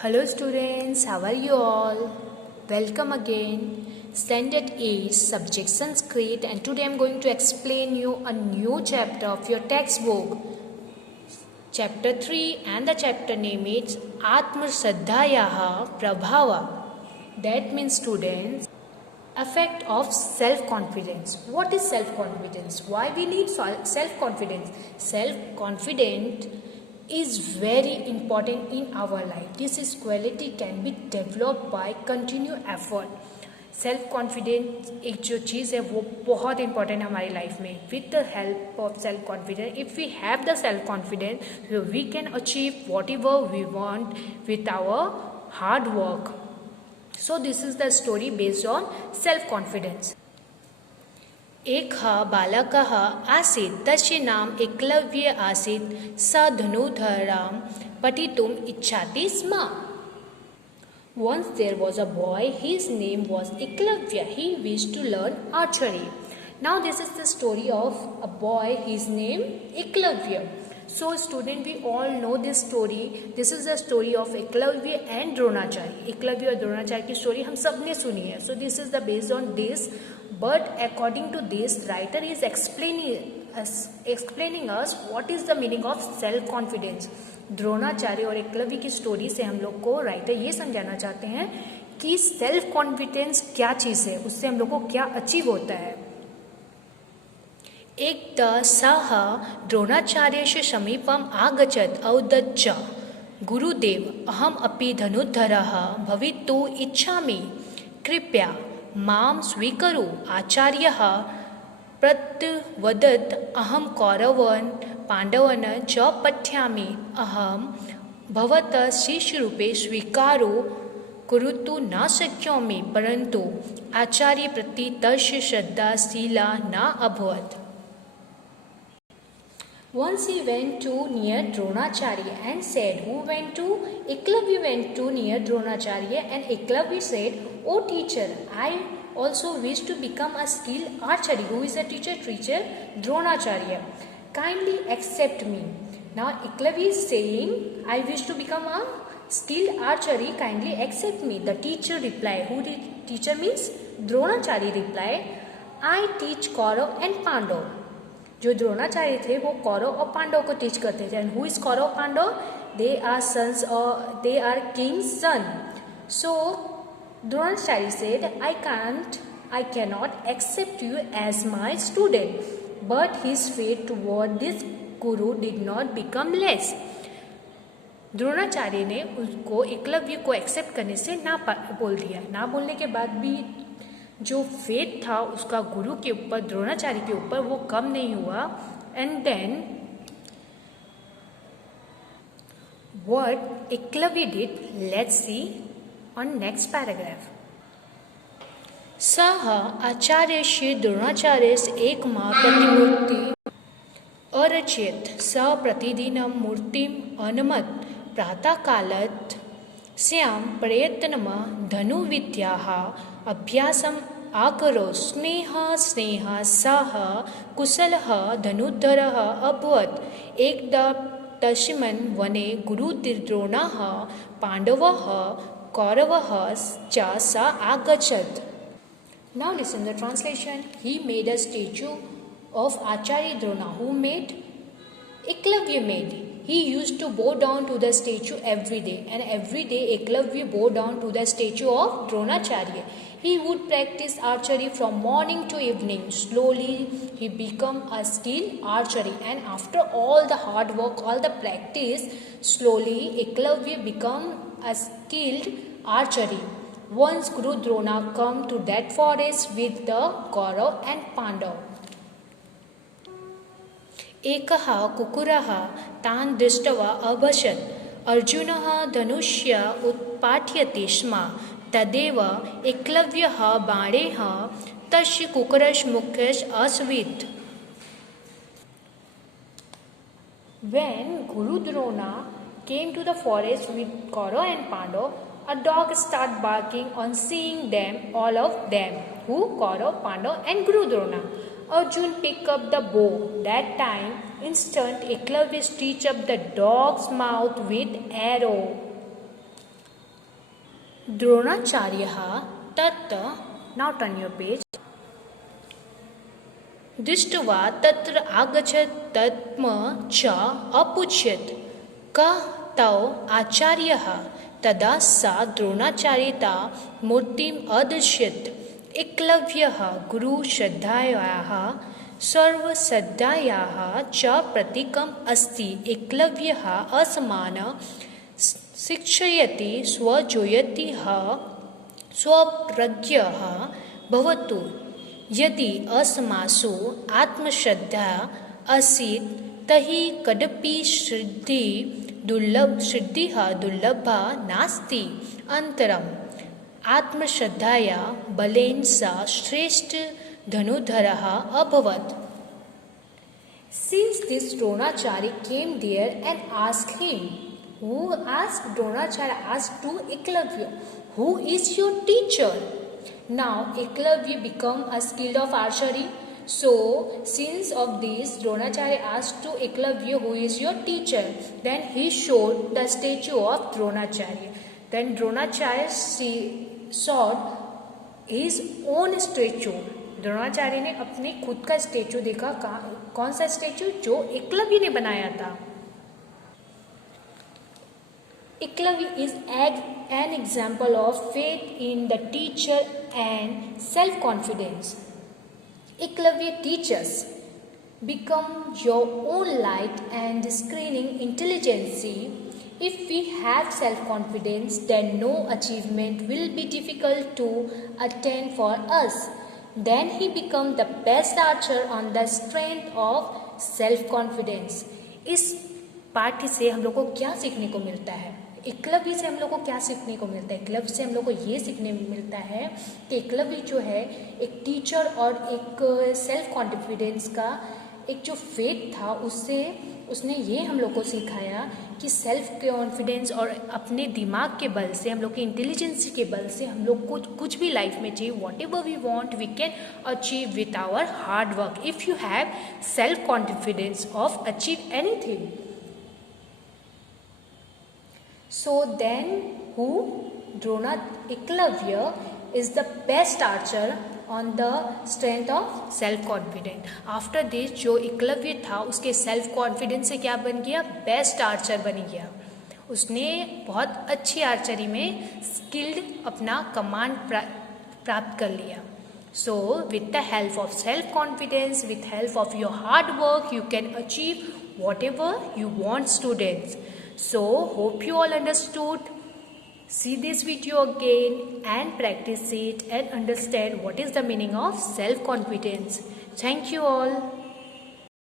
Hello students, how are you all? Welcome again. Standard 8 subject Sanskrit, and today I am going to explain you a new chapter of your textbook. Chapter 3 and the chapter name is Atma Shraddhayaha Prabhava. That means students, effect of self-confidence. What is self-confidence? Why we need self-confidence? Self-confidence is very important in our life. This is quality can be developed by continued effort. Self confidence एक जो चीज़ है वो बहुत important है हमारी life में. With the help of self confidence, if we have the self confidence, we can achieve whatever we want with our hard work. So this is the story based on self confidence. एकः बालकः आसीत्, तस्य नाम एकलव्य आसीत्. स धनुर्धरां पठितुम् इच्छति स्म. Once there was a boy, his name was Eklavya. He wished to learn archery. Now this is the story of a boy, his name Eklavya. So student, we all know this story. This is the story of Eklavya and Dronacharya. Eklavya और द्रोणाचार्य की story हम सब ने सुनी है. So this is the based on this. But according to this, writer is explaining us what is the meaning of self-confidence. Dronacharya और एकलव्य की story से हम लोग को राइटर ये समझाना चाहते हैं कि सेल्फ कॉन्फिडेंस क्या चीज़ है, उससे हम लोग को क्या अचीव होता है. एकदा सः द्रोणाचार्यस्य समीपम् आगच्छत्. औदच्च, गुरुदेव, अहम् अपि धनुर्धरः भवितुम् इच्छामि. कृपया मां स्वीकरो. आचार्यः प्रत्यवदत्, अहं कौरवान् पाण्डवान् च पठ्यामि. अहं भवतः शिष्यरूपे स्वीकारो कर्तुं न शक्नोमि. परन्तु आचार्य प्रति तस्य श्रद्धाशीला न अभवत्. Once he went to near Dronacharya and said, who went to? Eklavya went to near Dronacharya and Eklavya said, O teacher, I also wish to become a skilled archer. Who is the teacher? Teacher Dronacharya. Kindly accept me. Now Eklavya is saying, I wish to become a skilled archery. Kindly accept me. The teacher replied. Who the teacher means? Dronacharya replied, I teach Kaurav and Pandav. जो द्रोणाचार्य थे वो कौरव और पांडव को teach करते थे. And who is Kaurav Pandav? They are sons और they are kings son. So Dronacharya said, I cannot accept you as my student. But his faith toward this guru did not become less. Dronacharya ने उसको एकलव्य को एक्सेप्ट करने से ना बोल दिया. ना बोलने के बाद भी जो फेथ था उसका गुरु के ऊपर, द्रोणाचार्य के ऊपर, वो कम नहीं हुआ. And then what Eklavya did, let's see on next paragraph. सः आचार्यस्य द्रोणाचार्यस्य एकमा प्रतिमूर्ति अरचयत्. सः प्रतिदिनं मूर्तिम् अनमत्. प्रातःकालात् स्यां प्रयत्नम् धनुर्विद्याः अभ्यासम् आकरोत्. स्नेह सः कुशलः धनुर्धरः अभवत्. एकदा तस्मिन् वने गुरुद्रोणः पाण्डवः कौरवः च सः आगच्छत्. Now listen the translation. He made a statue of Acharya Drona. Who made? Eklavya made. He used to bow down to the statue every day, and every day Eklavya bowed down to the statue of Dronacharya. He would practice archery from morning to evening. Slowly he became a skilled archery, and after all the hard work, all the practice, slowly Eklavya became a skilled archery. Once Guru Drona came to that forest with the Kaurav and Pandav. एकः कुक्कुरः तान् दृष्ट्वा अभषत्. अर्जुनः धनुष्य उत्पाट्यते स्म. तदेव एकलव्यः बाणेन तस्य कुक्कुरस्य मुखे अस्वित्. When Guru Drona came to the forest with Kaurav and Pandav, a dog started barking on seeing them, all of them. Who? Kaurav, Pandav and Guru Drona. Arjun picked up the bow. That time, instant Eklavya stitched up the dog's mouth with arrow. द्रोणाचार्यः तत् now turn your page दृष्ट्वा तत्र आगच्छत् तत्म च अपूच्छत् कः तौ आचार्यः तदा सा द्रोणाचार्यता मूर्तिम् अदर्शयत् एकलव्यः गुरुश्रद्धायाः सर्वश्रद्धायाः च प्रतीकम् अस्ति एकलव्यः असमान शिक्षयति स्वजोयतिः स्वप्रज्ञः भवतु यदि अस्मासु आत्मश्रद्धा आसीत् तर्हि कदापि सिद्धिः दुर्लभा नास्ति अनन्तरम् आत्मश्रद्धाया बलेन सा श्रेष्ठ धनुर्धरः अभवत्. Since this Dronacharya came there and asked him, who asked Dronacharya asked to Eklavya, who is your teacher? Now Eklavya become a skilled of archery. So since of this Dronacharya asked to Eklavya, who is your teacher? Then he showed the statue of Dronacharya. Then Dronacharya saw his own statue. Dronacharya ने अपने खुद का statue देखा. कौन सा statue? जो एकलव्य ने बनाया था. Eklavya is an example of faith in the teacher and self-confidence. Eklavya teaches, become your own light and screening intelligence. If we have self-confidence, then no achievement will be difficult to attain for us. Then he becomes the best archer on the strength of self-confidence. इस पाठ से हम लोग को क्या सीखने को मिलता है? एकलव्य से हम लोग को क्या सीखने को मिलता है? एकलव्य से हम लोग को ये सीखने मिलता है कि एकलव्य जो है एक टीचर और एक सेल्फ कॉन्फिडेंस का एक जो फेथ था उससे उसने ये हम लोग को सिखाया कि सेल्फ कॉन्फिडेंस और अपने दिमाग के बल से हम लोग के इंटेलिजेंस के बल से हम लोग को कुछ भी लाइफ में चाहिए whatever we want we can achieve with our hard work if you have self confidence of achieve anything. So then who? Eklavya is the best archer on the strength of self-confidence. After this जो एकलव्य था उसके self confidence से क्या बन गया? Best Archer बन गया. उसने बहुत अच्छी आर्चरी में स्किल्ड अपना कमांड प्राप्त कर लिया. So with the help of self-confidence, with help of your hard work, you can achieve whatever you want, students. So hope you all understood. See this video again and practice it and understand what is the meaning of self-confidence. Thank you all.